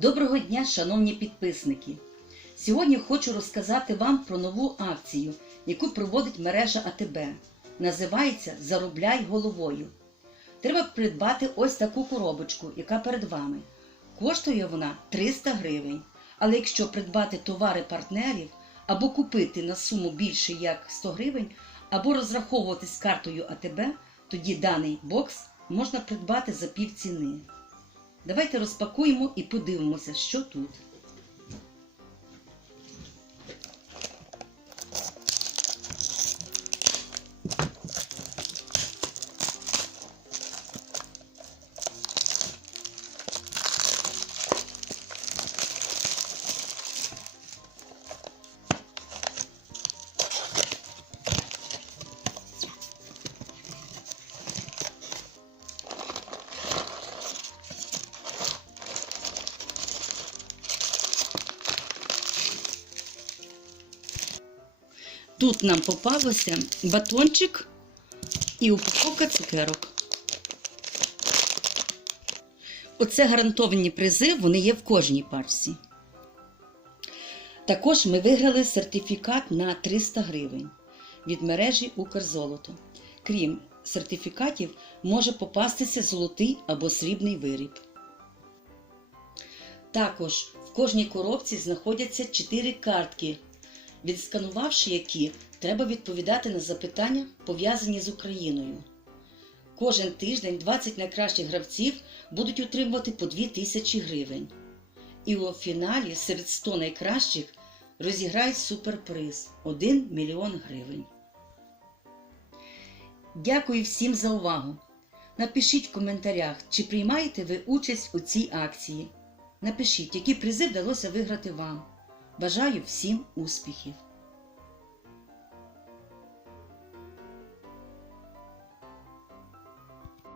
Доброго дня, шановні підписники! Сьогодні хочу розказати вам про нову акцію, яку проводить мережа АТБ. Називається Заробляй головою. Треба придбати ось таку коробочку, яка перед вами. Коштує вона 300 гривень. Але якщо придбати товари партнерів або купити на суму більше як 100 гривень, або розраховуватись картою АТБ, тоді даний бокс можна придбати за півціни. Давайте розпакуємо і подивимося, що тут. Тут нам попалося батончик і упаковка цукерок. Оце гарантовані призи, вони є в кожній пачці. Також ми виграли сертифікат на 300 гривень від мережі Укрзолото. Крім сертифікатів, може попастися золотий або срібний виріб. Також в кожній коробці знаходяться 4 картки, відсканувавши які, треба відповідати на запитання, пов'язані з Україною. Кожен тиждень 20 найкращих гравців будуть отримувати по 2 тисячі гривень. І у фіналі серед 100 найкращих розіграють суперприз 1 мільйон гривень. Дякую всім за увагу. Напишіть в коментарях, чи приймаєте ви участь у цій акції. Напишіть, які призи вдалося виграти вам. Бажаю всім успіхів!